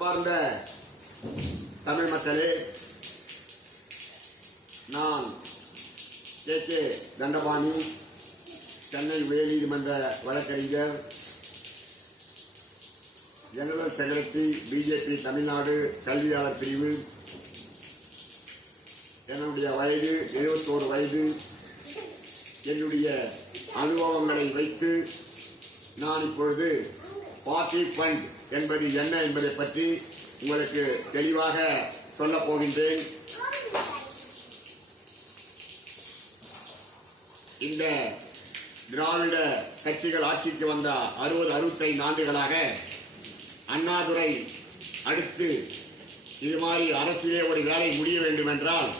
அன்பார்ந்த தமிழ் மக்களே, நான் கே தண்டபாணி, சென்னை உயர்நீதிமன்ற வழக்கறிஞர், ஜெனரல் செக்ரட்டரி, பிஜேபி தமிழ்நாடு கல்வியாளர் பிரிவு. என்னுடைய வயது 71 வயது. என்னுடைய அனுபவங்களை வைத்து நான் இப்பொழுது பார்ட்டி ஃபண்ட் என்பது என்ன என்பதை பற்றி உங்களுக்கு தெளிவாக சொல்லப் போகின்றேன். இந்த திராவிட கட்சிகள் ஆட்சிக்கு வந்த 60-65 ஆண்டுகளாக அண்ணாதுரை அடுத்து இது மாதிரி அரசிலே ஒரு வேலை முடிய வேண்டும் என்றால்,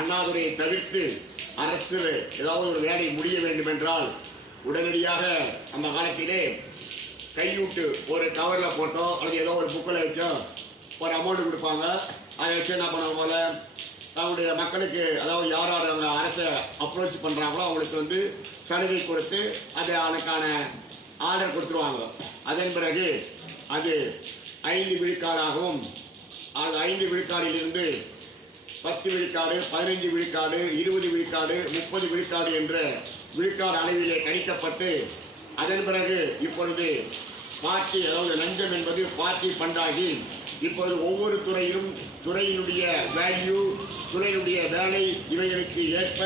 அண்ணாதுரையை தவிர்த்து அரசு ஏதாவது ஒரு வேலை முடிய வேண்டும் என்றால் உடனடியாக அந்த காலத்திலே கையூட்டு ஒரு கவரில் போட்டோ அல்லது ஏதோ ஒரு புக்கில் வச்சோ ஒரு அமௌண்ட் கொடுப்பாங்க. அதை வச்சு என்ன பண்ணுவாங்க போல அவங்களுடைய மக்களுக்கு, அதாவது யார் யார் அவங்க அரசை அப்ரோச் பண்ணுறாங்களோ அவங்களுக்கு சலுகை கொடுத்து அது அதுக்கான ஆர்டர் கொடுத்துருவாங்க. அதன் பிறகு அது 5 விழுக்காடாகவும், அது 5 விழுக்காடிலிருந்து 10 விழுக்காடு, 15 விழுக்காடு, 20 விழுக்காடு, 30 விழுக்காடு என்ற விழுக்காடு அளவிலே கணிக்கப்பட்டு அதன் பிறகு இப்பொழுது பார்ட்டி, அதாவது லஞ்சம் என்பது பார்ட்டி ஃபண்டாகி இப்பொழுது ஒவ்வொரு துறையிலும் துறையினுடைய வேல்யூ, துறையினுடைய வேலை இவைகளுக்கு ஏற்ப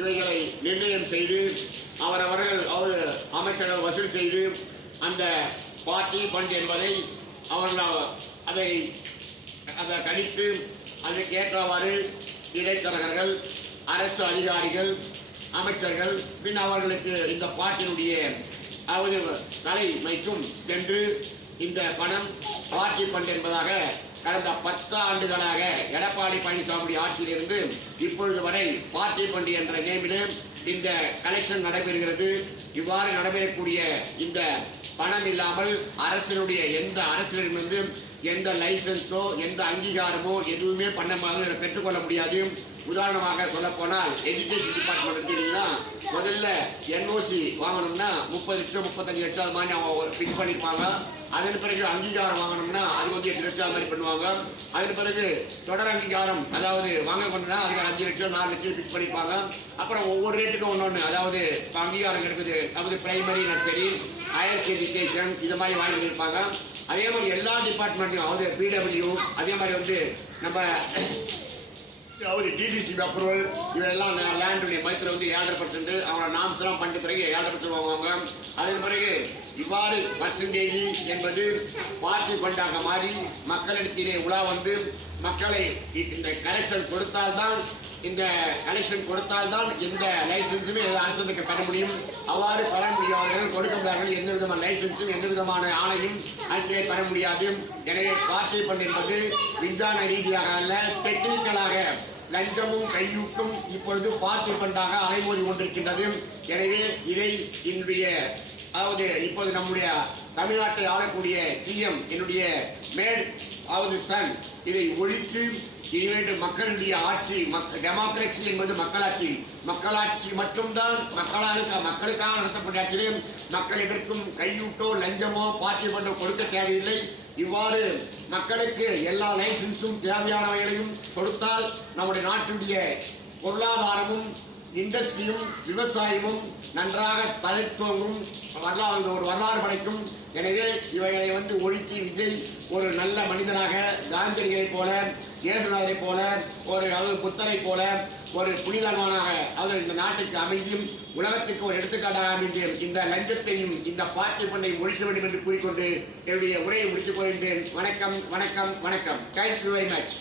இவைகளை நிர்ணயம் செய்து அவரவர்கள் அமைச்சர்கள் வசூல் செய்து அந்த பார்ட்டி ஃபண்ட் என்பதை அவர்கள் அதை கணித்து அதற்கு ஏற்றவாறு இடைத்தரகர்கள், அரசு அதிகாரிகள், அமைச்சர்கள் பின் அவர்களுக்கு இந்த பார்ட்டியினுடைய தலைமைக்கும் சென்று இந்த பணம் பார்ட்டி ஃபண்ட் என்பதாக கடந்த 10 ஆண்டுகளாக எடப்பாடி பழனிசாமி ஆட்சியிலிருந்து இப்பொழுது வரை பார்ட்டி ஃபண்ட் என்ற நேமிலே இந்த கலெக்ஷன் நடைபெறுகிறது. இவ்வாறு நடைபெறக்கூடிய இந்த பணம் இல்லாமல் அரசினுடைய அரசிடமிருந்து எந்த லைசன்ஸோ எந்த அங்கீகாரமோ எதுவுமே பெற்றுக்கொள்ள முடியாது. உதாரணமாக சொல்ல போனால் எஜுகேஷன் டிபார்ட்மெண்ட் எடுத்தீங்கன்னா முதல்ல என்ஓசி வாங்கணும்னா 30 லட்சம் 35 லட்சம் அது மாதிரி அவங்க ஃபிக்ஸ் பண்ணியிருப்பாங்க. அதன் பிறகு அங்கீகாரம் வாங்கணும்னா அது 8 லட்சம் மாதிரி பண்ணுவாங்க. அதன் பிறகு தொடர் அங்கீகாரம், அதாவது வாங்க கொண்டுனா அதுக்கு 5 லட்சம் 4 லட்சம் ஃபிக்ஸ் பண்ணியிருப்பாங்க. அப்புறம் ஒவ்வொரு ரேட்டுக்கும் ஒன்று, அதாவது அங்கீகாரம் இருக்குது, அதாவது பிரைமரி, நர்சரி, ஹையர் எஜுகேஷன் இது மாதிரி வாங்கி இருப்பாங்க. அதே மாதிரி எல்லா டிபார்ட்மெண்ட்லையும், அதாவது பிடபிள்யூ, அதே மாதிரி நம்ம அதாவது டிடிசி அப்ரூவல், இவெல்லாம் லேண்டுடைய மதிப்பில் 7% அவங்க நாம்ஸ் எல்லாம் பண்ணிட்ட பிறகு 7% வாங்குவாங்க. அதன் பிறகு இவ்வாறு பர்சன்டேஜ் என்பது பார்ட்டி ஃபண்டாக மாறி மக்களிடத்திலே உலா மக்களை இந்த கலெக்ஷன் கொடுத்தால்தான் இந்த எந்த லைசன்ஸுமே அரசுக்கு பெற முடியும். அவ்வாறு பெற முடியாதவர்கள் கொடுக்கிறார்கள் எந்த விதமான லைசன்ஸும் எந்த விதமான ஆணையும் அரசியலை பெற முடியாது. எனவே பார்ட்டி ஃபண்ட் என்பது விஞ்ஞான ரீதியாக அல்ல, டெக்னிக்கலாக லஞ்சமும் கையூட்டும் இப்பொழுது பார்ட்டி ஃபண்டாக அலைமோதி கொண்டிருக்கின்றது. எனவே இதை இப்போது நம்முடைய தமிழ்நாட்டை ஆளக்கூடிய சிஎம் என்னுடைய சன் இதை ஒழித்து இனிமேட்டு மக்களுடைய ஆட்சி, டெமோக்ரஸி என்பது மக்களாட்சி மட்டும்தான், மக்களுக்காக நடத்தப்பட்ட ஆட்சியிலும் மக்கள் எதற்கும் கையூட்டோ லஞ்சமோ பார்ட்டி ஃபண்டோ கொடுக்க தேவையில்லை. இவ்வாறு மக்களுக்கு எல்லா லைசன்ஸும் தேவையானவைகளையும் கொடுத்தால் நம்முடைய நாட்டுடைய பொருளாதாரமும் இண்டஸ்ட்ரியும் விவசாயமும் நன்றாக தழைத்தோங்கும், ஒரு வரலாறு படைக்கும். எனவே இவைகளை ஒழித்து விஜய் ஒரு நல்ல மனிதனாக காந்தியடிகளை போல, இயேசுநாதரை போல, ஒரு புத்தரை போல ஒரு புனிதமானாக இந்த நாட்டுக்கு அமைஞ்சும் உலகத்துக்கு ஒரு எடுத்துக்காட்டாக அமைந்தும் இந்த லஞ்சத்தையும் இந்த பார்ட்டி ஃபண்டையும் ஒழிக்க வேண்டும் என்று கூறிக்கொண்டு என்னுடைய உரையை முடித்துக் கொள்கின்றேன். வணக்கம், வணக்கம், வணக்கம். Thank you very much.